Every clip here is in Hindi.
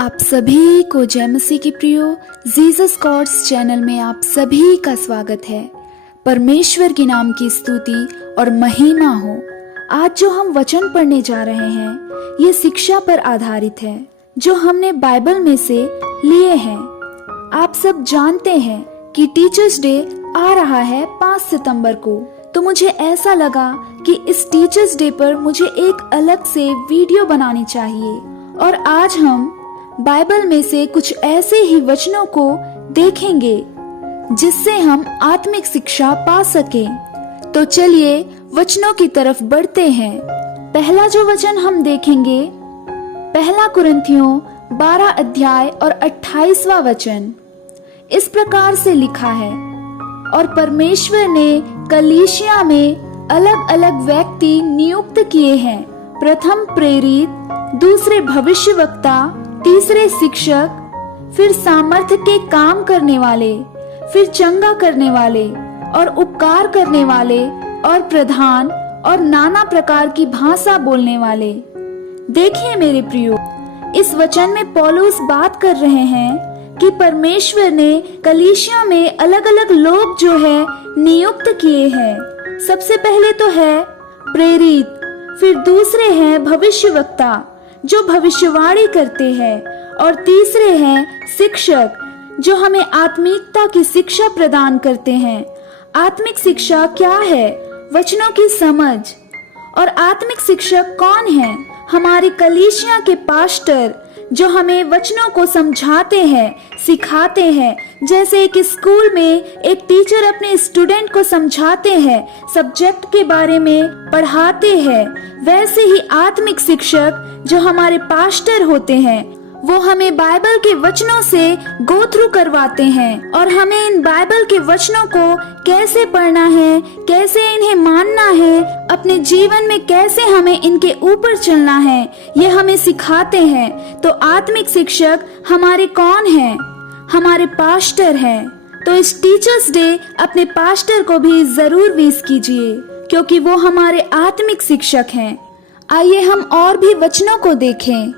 आप सभी को जय मसीह की प्रियो जीसस कॉर्ड्स चैनल में आप सभी का स्वागत है। परमेश्वर के नाम की स्तुति और महिमा हो। आज जो हम वचन पढ़ने जा रहे हैं ये शिक्षा पर आधारित है जो हमने बाइबल में से लिए हैं। आप सब जानते हैं कि टीचर्स डे आ रहा है 5 सितंबर को, तो मुझे ऐसा लगा कि इस टीचर्स डे पर मुझे एक अलग से वीडियो बनानी चाहिए और आज हम बाइबल में से कुछ ऐसे ही वचनों को देखेंगे जिससे हम आत्मिक शिक्षा पा सकें। तो चलिए वचनों की तरफ बढ़ते हैं। पहला जो वचन हम देखेंगे, पहला कुरिन्थियों 12 अध्याय और 28वां वचन। इस प्रकार से लिखा है, और परमेश्वर ने कलीसिया में अलग अलग व्यक्ति नियुक्त किए हैं, प्रथम प्रेरित, दूसरे भविष्यवक्ता, तीसरे शिक्षक, फिर सामर्थ्य के काम करने वाले, फिर चंगा करने वाले और उपकार करने वाले, और प्रधान और नाना प्रकार की भाषा बोलने वाले। देखिए मेरे प्रियो, इस वचन में पौलुस बात कर रहे हैं कि परमेश्वर ने कलीसिया में अलग अलग लोग जो है नियुक्त किए हैं। सबसे पहले तो है प्रेरित, फिर दूसरे हैं भविष्यवक्ता जो भविष्यवाणी करते हैं, और तीसरे हैं शिक्षक जो हमें आत्मिकता की शिक्षा प्रदान करते हैं। आत्मिक शिक्षा क्या है? वचनों की समझ। और आत्मिक शिक्षक कौन है? हमारे कलीसिया के पास्टर जो हमें वचनों को समझाते हैं, सिखाते हैं। जैसे एक स्कूल में एक टीचर अपने स्टूडेंट को समझाते हैं, सब्जेक्ट के बारे में पढ़ाते हैं, वैसे ही आत्मिक शिक्षक जो हमारे पास्टर होते हैं वो हमें बाइबल के वचनों से गो थ्रू करवाते हैं और हमें इन बाइबल के वचनों को कैसे पढ़ना है, कैसे इन्हें मानना है, अपने जीवन में कैसे हमें इनके ऊपर चलना है, ये हमें सिखाते हैं। तो आत्मिक शिक्षक हमारे कौन हैं? हमारे पास्टर हैं। तो इस टीचर्स डे अपने पास्टर को भी जरूर विश कीजिए क्योंकि वो हमारे आत्मिक शिक्षक हैं। आइए हम और भी वचनों को देखें।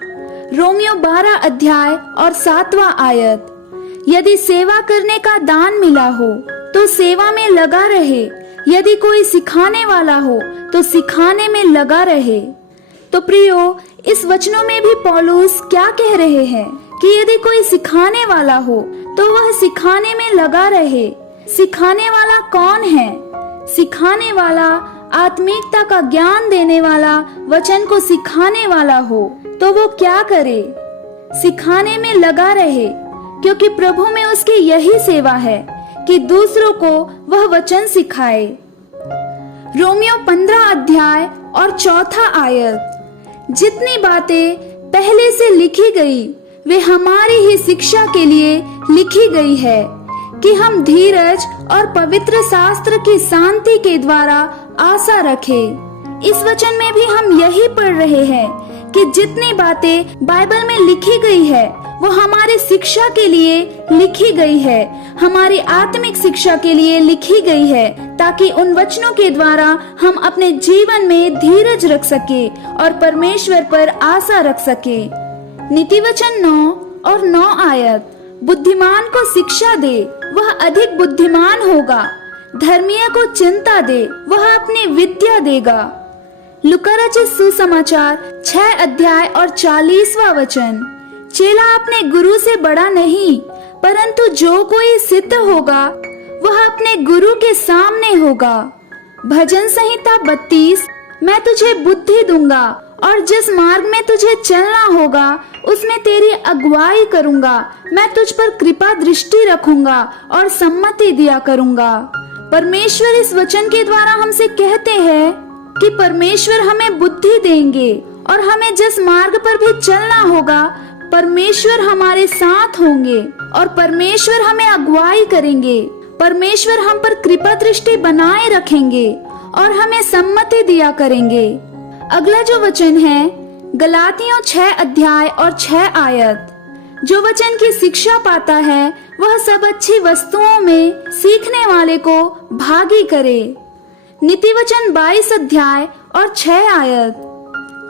रोमियो 12 अध्याय और 7वां आयत। यदि सेवा करने का दान मिला हो तो सेवा में लगा रहे, यदि कोई सिखाने वाला हो तो सिखाने में लगा रहे। तो प्रियो, इस वचनों में भी पौलुस क्या कह रहे हैं कि यदि कोई सिखाने वाला हो तो वह सिखाने में लगा रहे। सिखाने वाला कौन है? सिखाने वाला आत्मिकता का ज्ञान देने वाला, वचन को सिखाने वाला हो तो वो क्या करे? सिखाने में लगा रहे, क्योंकि प्रभु में उसकी यही सेवा है कि दूसरों को वह वचन सिखाए। रोमियो 15 अध्याय और 4था आयत। जितनी बातें पहले से लिखी गई वे हमारी ही शिक्षा के लिए लिखी गई है कि हम धीरज और पवित्र शास्त्र की शांति के द्वारा आशा रखें। इस वचन में भी हम यही पढ़ रहे हैं कि जितनी बातें बाइबल में लिखी गई है वो हमारे शिक्षा के लिए लिखी गई है, हमारी आत्मिक शिक्षा के लिए लिखी गई है, ताकि उन वचनों के द्वारा हम अपने जीवन में धीरज रख सके और परमेश्वर पर आशा रख सके। नीति वचन 9 और 9 आयत। बुद्धिमान को शिक्षा दे, वह अधिक बुद्धिमान होगा। धर्मीय को चिंता दे, वह अपनी विद्या देगा। लूका रचित सुसमाचार 6 अध्याय और 40वां वचन। चेला अपने गुरु से बड़ा नहीं, परंतु जो कोई सिद्ध होगा वह अपने गुरु के सामने होगा। भजन संहिता 32। मैं तुझे बुद्धि दूंगा और जिस मार्ग में तुझे चलना होगा उसमें तेरी अगुवाई करूंगा। मैं तुझ पर कृपा दृष्टि रखूंगा और सम्मति दिया करूंगा। परमेश्वर इस वचन के द्वारा हमसे कहते हैं कि परमेश्वर हमें बुद्धि देंगे और हमें जिस मार्ग पर भी चलना होगा परमेश्वर हमारे साथ होंगे और परमेश्वर हमें अगुवाई करेंगे। परमेश्वर हम पर कृपा दृष्टि बनाए रखेंगे और हमें सम्मति दिया करेंगे। अगला जो वचन है गलातियों 6 अध्याय और 6 आयत। जो वचन की शिक्षा पाता है वह सब अच्छी वस्तुओं में सीखने वाले को भागी करे। नीति वचन 22 अध्याय और 6 आयत।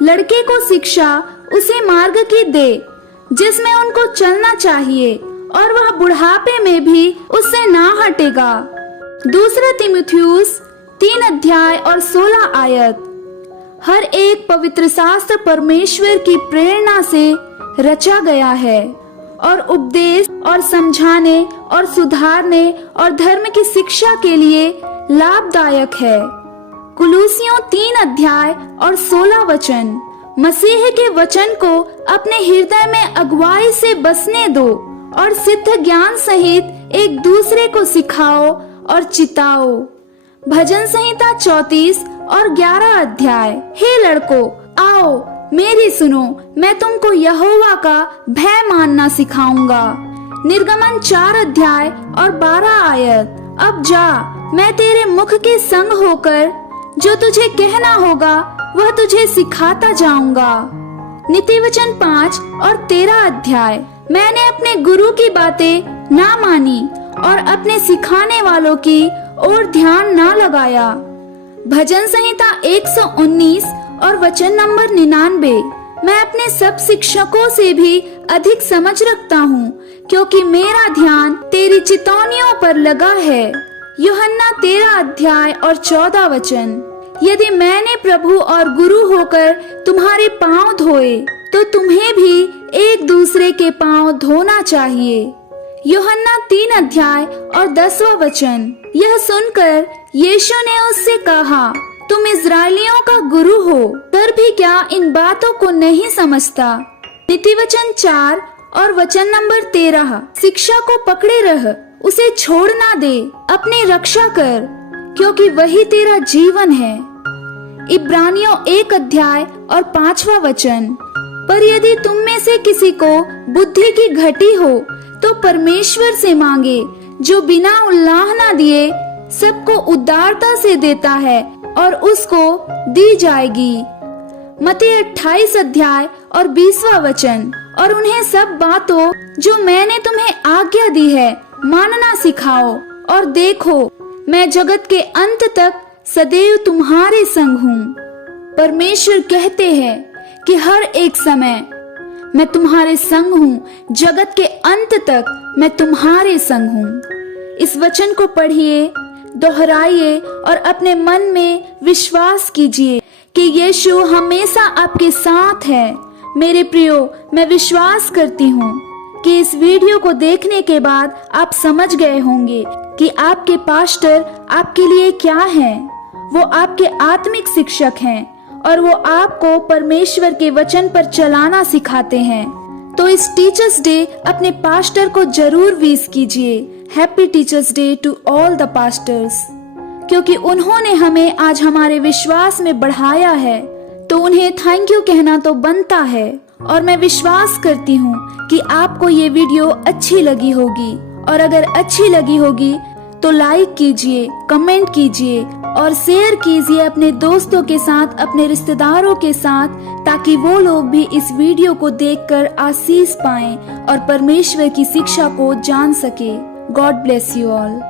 लड़के को शिक्षा उसी मार्ग की दे जिसमें उनको चलना चाहिए, और वह बुढ़ापे में भी उससे ना हटेगा। दूसरा तीमुथियुस 3 अध्याय और 16 आयत। हर एक पवित्र शास्त्र परमेश्वर की प्रेरणा से रचा गया है और उपदेश और समझाने और सुधारने और धर्म की शिक्षा के लिए लाभदायक है। कुलुसियों 3 अध्याय और 16 वचन। मसीह के वचन को अपने हृदय में अगुवाई से बसने दो और सिद्ध ज्ञान सहित एक दूसरे को सिखाओ और चिताओ। भजन संहिता 34 और 11 अध्याय। हे लड़को, आओ मेरी सुनो, मैं तुमको यहोवा का भय मानना सिखाऊंगा। निर्गमन 4 अध्याय और 12 आयत। अब जा, मैं तेरे मुख के संग होकर जो तुझे कहना होगा वह तुझे सिखाता जाऊंगा। नीति वचन 5 और 13 अध्याय। मैंने अपने गुरु की बातें ना मानी और अपने सिखाने वालों की ओर ध्यान ना लगाया। भजन संहिता 119 और वचन नंबर 99। मैं अपने सब शिक्षकों से भी अधिक समझ रखता हूँ, क्योंकि मेरा ध्यान तेरी चितौनियों पर लगा है। यूहन्ना 13 अध्याय और 14 वचन। यदि मैंने प्रभु और गुरु होकर तुम्हारे पांव धोए, तो तुम्हें भी एक दूसरे के पांव धोना चाहिए। यूहन्ना 3 अध्याय और 10वां वचन। यह सुनकर यीशु ने उससे कहा, तुम इजरायलियों का गुरु हो, फिर भी क्या इन बातों को नहीं समझता। नीति वचन 4 और वचन नंबर 13। शिक्षा को पकड़े रह, उसे छोड़ ना दे, अपनी रक्षा कर, क्योंकि वही तेरा जीवन है। इब्रानियों 1 अध्याय और 5वां वचन। पर यदि तुम में से किसी को बुद्धि की घटी हो तो परमेश्वर से मांगे, जो बिना उल्लाहना दिए सबको उदारता से देता है, और उसको दी जाएगी। मत्ती 28 अध्याय और 20वां वचन। और उन्हें सब बातों जो मैंने तुम्हें आज्ञा दी है मानना सिखाओ, और देखो मैं जगत के अंत तक सदैव तुम्हारे संग हूँ। परमेश्वर कहते हैं कि हर एक समय मैं तुम्हारे संग हूँ, जगत के अंत तक मैं तुम्हारे संग हूँ। इस वचन को पढ़िए, दोहराइए और अपने मन में विश्वास कीजिए कि यीशु हमेशा आपके साथ है। मेरे प्रियो, मैं विश्वास करती हूँ कि इस वीडियो को देखने के बाद आप समझ गए होंगे कि आपके पास्टर आपके लिए क्या हैं। वो आपके आत्मिक शिक्षक हैं और वो आपको परमेश्वर के वचन पर चलाना सिखाते हैं। तो इस टीचर्स डे अपने पास्टर को जरूर विश कीजिए। Happy teachers day to all the pastors, क्योंकि उन्होंने हमें आज हमारे विश्वास में बढ़ाया है, तो उन्हें थैंक यू कहना तो बनता है। और मैं विश्वास करती हूँ कि आपको ये वीडियो अच्छी लगी होगी, और अगर अच्छी लगी होगी तो लाइक कीजिए, कमेंट कीजिए और शेयर कीजिए अपने दोस्तों के साथ, अपने रिश्तेदारों के साथ, ताकि वो लोग भी इस वीडियो को देखकर आशीष पाएं और परमेश्वर की शिक्षा को जान सके। God bless you all.